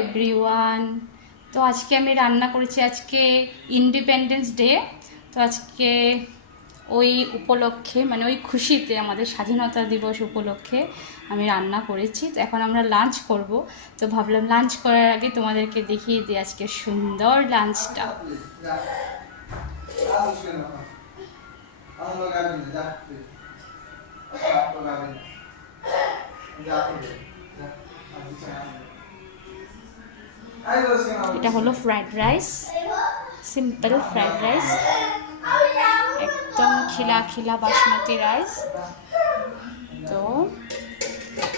Everyone, তো আজকে আমি রান্না করেছি। আজকে ইন্ডিপেন্ডেন্স ডে, তো আজকে ওই উপলক্ষে মানে ওই খুশিতে আমাদের স্বাধীনতা দিবস উপলক্ষে আমি রান্না করেছি। তো এখন আমরা লাঞ্চ করব, তো ভাবলাম লাঞ্চ করার আগে তোমাদেরকে দেখিয়ে দিই আজকে সুন্দর লাঞ্চটা। এটা হলো fried rice, simple fried rice, একদম খিলা খিলা বাসমতি রাইস। তো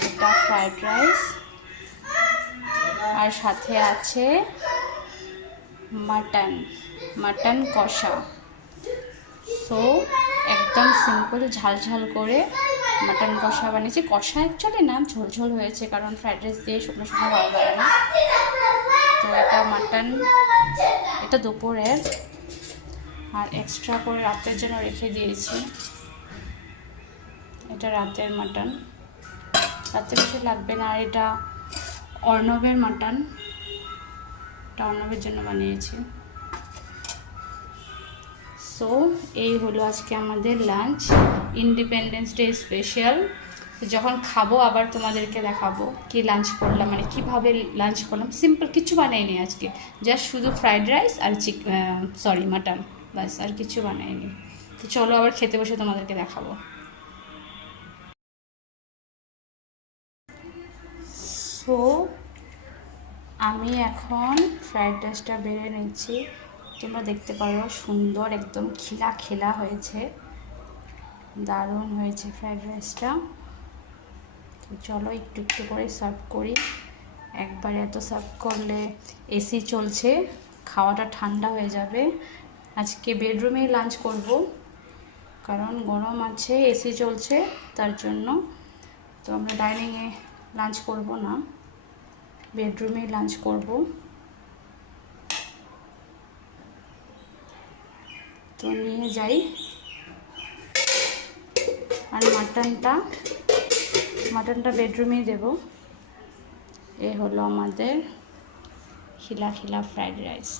এটা ফ্রাইড রাইস আর সাথে আছে মাটন কষা। সো একদম সিম্পল ঝাল ঝাল করে মাটন কষা বানিয়েছি। কষা অ্যাকচুয়ালি না, ঝোলঝোল হয়েছে, কারণ ফ্রাইড রাইস দিয়ে শুকনো শুকনো ভালো লাগে না। তো এটা মাটন, এটা দুপুরের, আর এক্সট্রা করে রাতের জন্য রেখে দিয়েছি। এটা রাতের মাটন, রাতে বেশি লাগবে না। আর এটা অর্ণবের মাটন, এটা অর্ণবের জন্য বানিয়েছি। সো এই হলো আজকে আমাদের লাঞ্চ, ইন্ডিপেন্ডেন্স ডে স্পেশাল। যখন খাবো আবার তোমাদেরকে দেখাবো কি লাঞ্চ করলাম, মানে কীভাবে লাঞ্চ করলাম। সিম্পল কিছু বানাইনি আজকে, জাস্ট শুধু ফ্রাইড রাইস আর মাটন, ব্যাস, আর কিছু বানাইনি। তো চলো আবার খেতে বসে তোমাদেরকে দেখাবো। সো আমি এখন ফ্রাইড রাইসটা বেড়ে নিচ্ছি। তোমরা দেখতে পারো সুন্দর একদম খিলা খিলা হয়েছে, দারুণ হয়েছে ফ্রাইড রাইসটা। তো চলো একটু একটু করে সার্ভ করি। একবারে এত সার্ভ করলে এসি চলছে, খাওয়াটা ঠান্ডা হয়ে যাবে। আজকে বেডরুমেই লাঞ্চ করব, কারণ গরম আছে, এসি চলছে তার জন্য। তো আমরা ডাইনিংয়ে লাঞ্চ করব না, বেডরুমেই লাঞ্চ করব। তো নিয়ে যাই। আর মাটনটা বেডরুমেই দেব। এ হলো আমাদের খিলা খিলা ফ্রাইড রাইস।